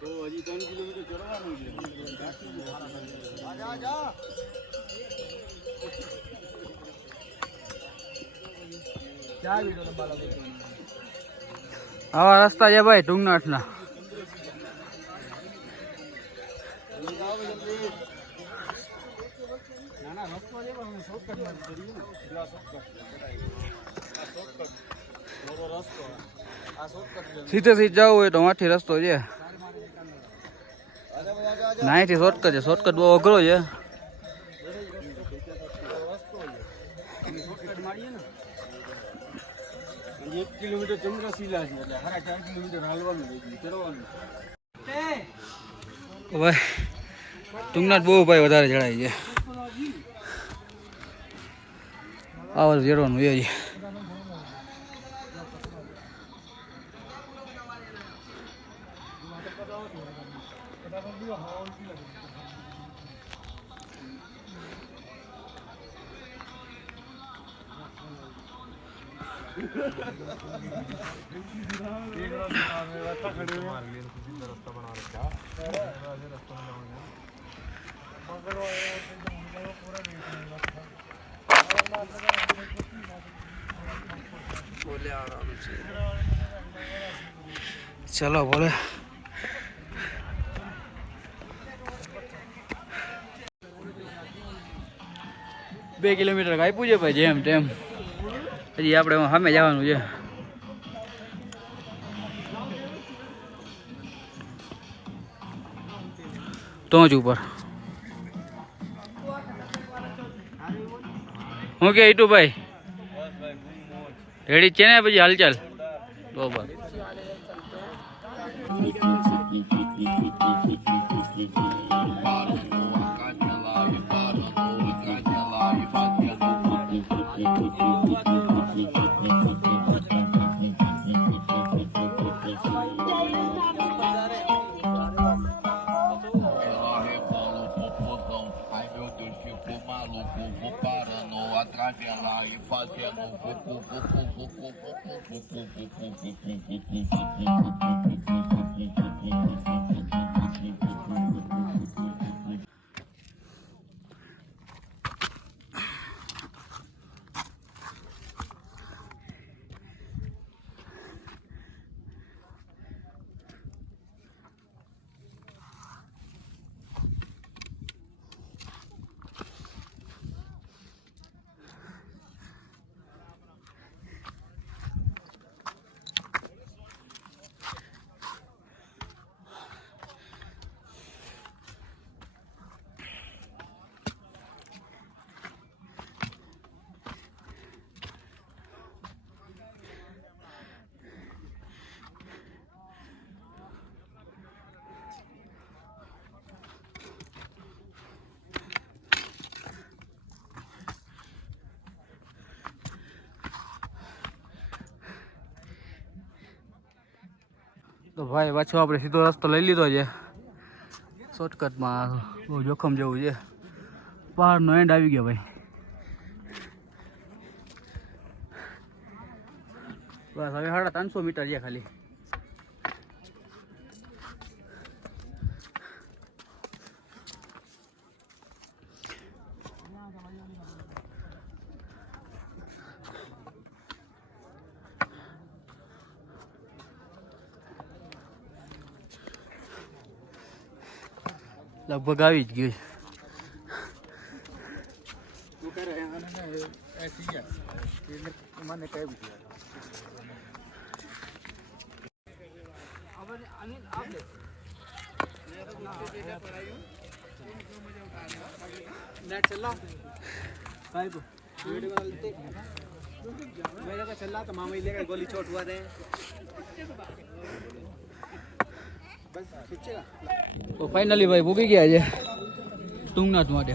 તો હજી 3 કિલોમીટર ચડવાનું છે. આવા રસ્તા છે ભાઈ ટુંગનાથના. સીધે સીધે જવું હોય તો વાંથી રસ્તો છે, નાહીથી શોર્ટકટ છે. શોર્ટકટ બહુ અઘરો છે. 1 કિલોમીટર ચંદ્રશિલા છે એટલે 4.5 કિલોમીટર હાલવાનું છે, ચડવાનું. ભાઈ ટુંગનાથ બહુ ભાઈ વધારે ચડાય છે. આવા ચડવાનું છે. ચલો બોલે. બે કિલોમીટર કાપ્યું છે ભાઈ, જેમ તેમ. હજી આપણે સામે જવાનું છે. ટોચ ઉપર હું કે ઈટુ ભાઈ રેડી છે ને? પછી હાલચાલ બરોબર. તો ભાઈ પાછો આપણે સીધો રસ્તો લઈ લીધો છે. શોર્ટકટમાં બહુ જોખમ જેવું છે. પહાડનો એન્ડ આવી ગયો ભાઈ. બસ હવે 350 મીટર છે ખાલી. લગભગ આવી જ ગયું. મને કઈ चला तो मामा लेकर गोली चोट हुआ थे. તો ફાઇનલી ભાઈ ભૂગી ગયા છે ટુંગનાથ માટે.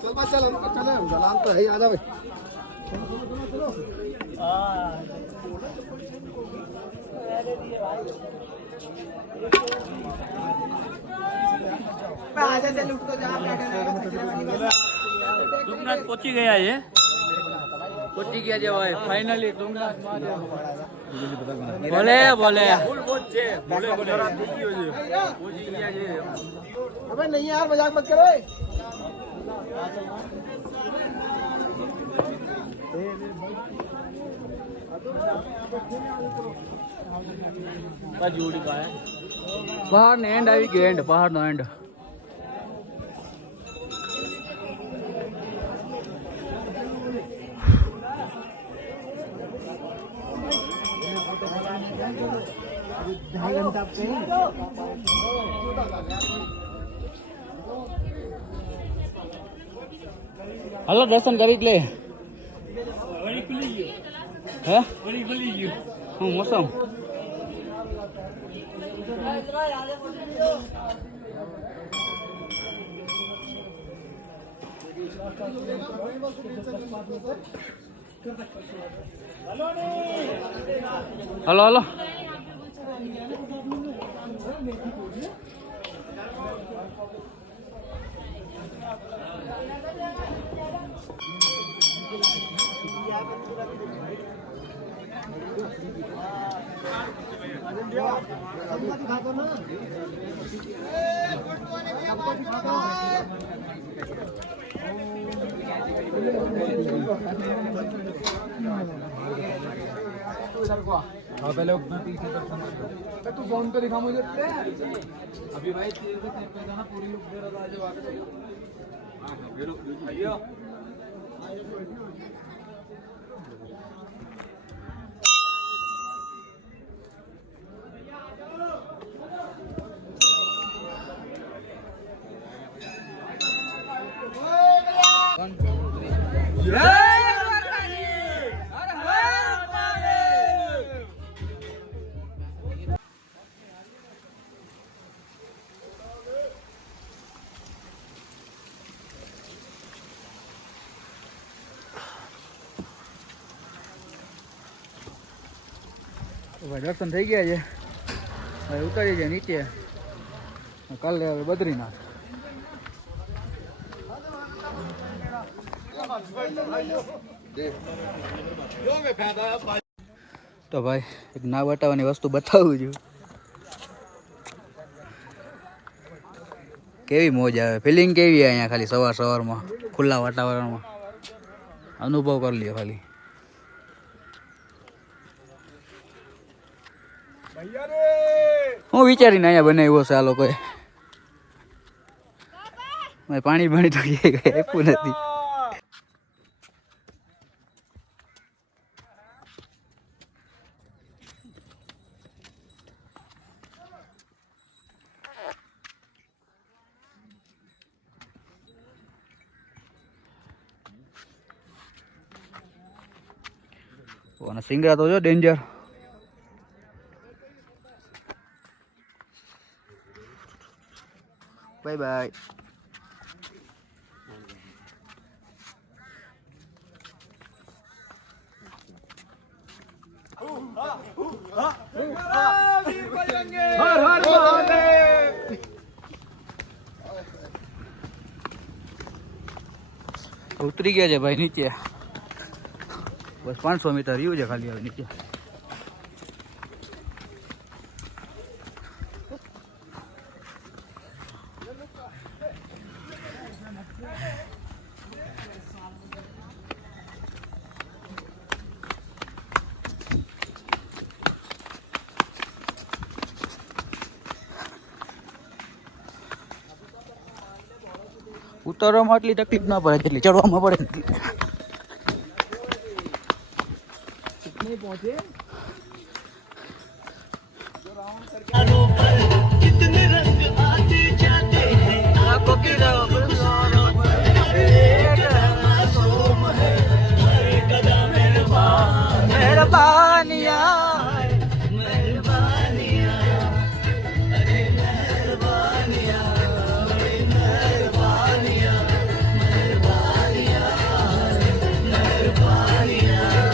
चल चल चल, जलान तो है, आ जाओ. तुंगनाथ पहुंची गया है, पहुंची गया जो है फाइनली तुंगनाथ बोले बोले अबे नहीं यार मजाक मत करो। पहाड़ ने एंड आई गया, एंड पहाड़ नो एंड। हलो दर्शन करी ले है मौसम हलो हलो पहले तू फोन पे दिखा मुझे अभी भाई ना पूरी लुक दे रहा था। दर्शन थी गया है, उतरी जाए नीचे कल बद्रीनाथ। तो भाई एक ना बटावानी वस्तु बताऊं छू, केवी मौज आवे, फीलिंग केवी है अहींया खाली सवार सवार में खुला वातावरण में अनुभव कर लियो खाली। હું વિચારીને અહીંયા બનાવ્યો છે આ લોકોએ, પાણી પાણી તો આપ્યું નથી। અને સિંગડા તો જો ડેન્જર। Bye bye. उतरी गया है भाई नीचे, बस 500 मीटर रही है खाली नीचे। उतरवामां आटली तकलीफ ना पड़े जेटली चढ़वामां पड़े। कितने पहुंचे कितने रंग आते जाते हैं आपको की मेहरबानिया Yeah.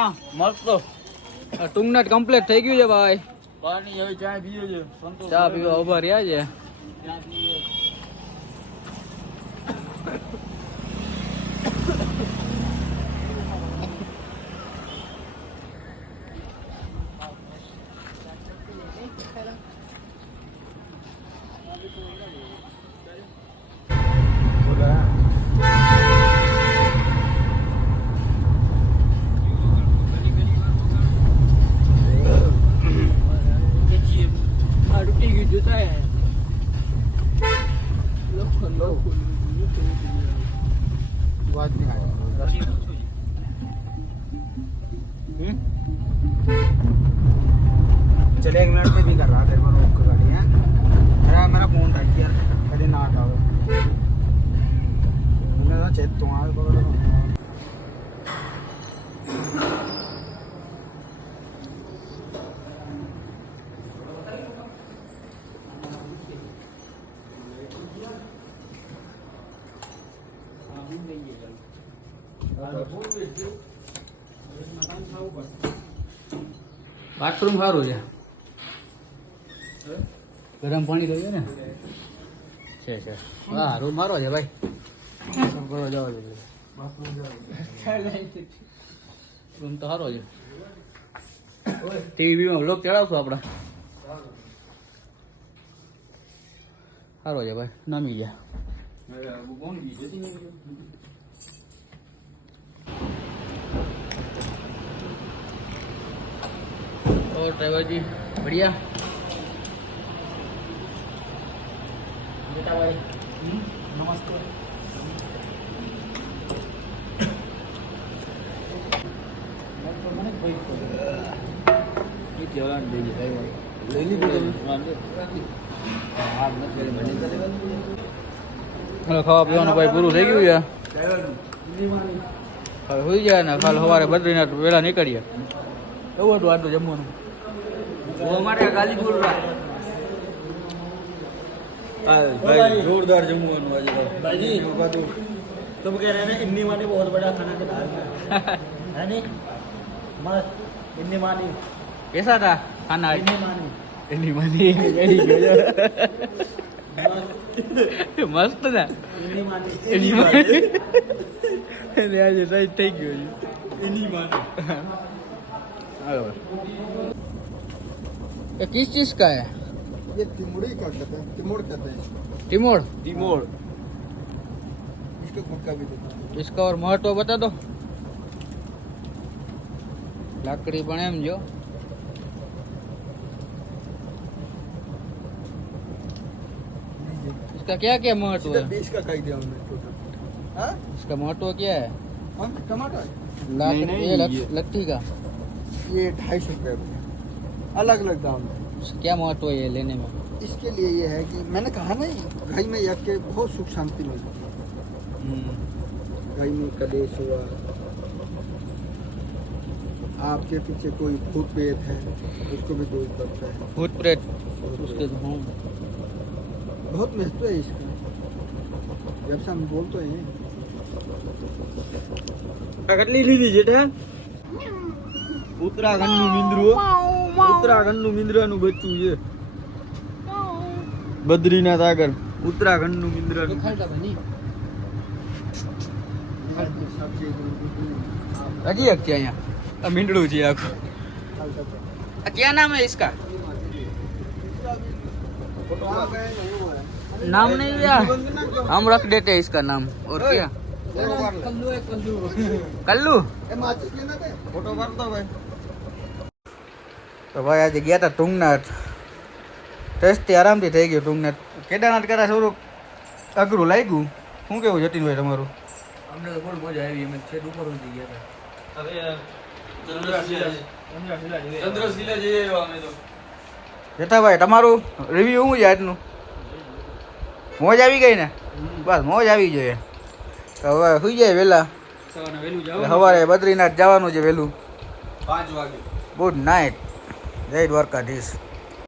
હા મસ્ત ટુંગનાટ કમ્પ્લીટ થઈ ગયું છે ભાઈ. પાણી હવે ચા પીએ છે. ચા પીવા ઉભા રહ્યા છે. વાત નહીં આવી. चले 1 मिनट में भी कर रहा तेरे को रोक कर गाड़ी है. अरे मेरा फोन था यार कभी ना हटाओ. मैंने ना चेक तो आए पकड़ो. બાથરૂમ સારું છે. ગરમ પાણી લઈએ ને છે હા રૂમ મારો છે ભાઈ. જવા દે રૂમ તો સારો છે. ટીવીમાં વ્લોગ ચડાવશું આપણે. સારો છે ભાઈ નમી ગયા. और ड्राइवर जी बढ़िया. बेटा भाई नमस्ते. ખાવા પીવાનું ભાઈ પૂરું થઈ ગયું છે. હવે સુઈ જાય ને કાલ સવારે બદ્રીનાથ વહેલા નીકળીએ. એવું હતું આટલું જમવાનું. वो हमारे गाली बोल रहा है. भाई जोरदार जम्मू आज भाई जी तुम कह रहे हैं ना इन्नी मानी बहुत बड़ा खाना खिला है नहीं मस्त इन्नी मानी कैसा था खाना? इन्नी मानी એની માની મસ્ત ને इन्नी मानी એની માની એટલે આજે સાઈઝ થઈ ગયો છે. इन्हीं माने. ये किस चीज का है? ये तिमुड़ी का कहते हैं. तिमुड़ कहते हैं इसको. टिमोड़. तिमोड़. इसको गुटका भी देते हैं. इसका और महत्व बता दो. लाकड़ी पण एम जो इसका क्या क्या महत्व है? 20 का कही दिया हमने टोटल. हाँ इसका महत्व क्या है? हम टमाटर लाकड़ी ये लट्ठी का ये 250 रुपये अलग अलग दाम है. क्या महत्व है ये लेने में? इसके लिए ये है कि मैंने कहा नहीं घर में यज्ञ के बहुत सुख शांति मिलती है. घर में कलेश हुआ, आपके पीछे कोई भूत प्रेत है उसको भी दूर करता है. भूत प्रेत उसके बहुत महत्व है इसका. जब से हम बोलते हैं કેટલી લીધી જેઠા ઉત્તરાખંડનું મીંદરું ઉત્તરાખંડનું મીંદરાનું બચ્ચું છે બદ્રીનાથ આગળ ઉત્તરાખંડનું મીંદરાનું હજી એક છે અહીંયા આ મીંડળું છે આખું. क्या नाम है इसका? नाम नहीं यार हम रख देते हैं इसका नाम. और क्या? कल्लू. फोटो कर दो भाई. તો ભાઈ આજે ગયા હતા ટુંગનાથ. ટેસ્ટી આરામથી થઈ ગયું ટુંગનાથ. કેદારનાથ કરતા થોડુંક અઘરું લાગ્યું. શું કેવું જતીનભાઈ તમારું? અમને તો બહુ મજા આવી અમે છેદ ઉપર ઉતરી ગયા ચંદ્રશિલા જઈએ અમે તો. જેઠાભાઈ તમારું રિવ્યુ શું છે આજનું? મોજ આવી ગઈ ને? બસ મોજ આવી જોઈએ. તો હવે સુઈ જાય વહેલા. સવારે બદ્રીનાથ જવાનું છે વહેલું. 5 વાગે. Good night. જય દ્વારકાધીશ.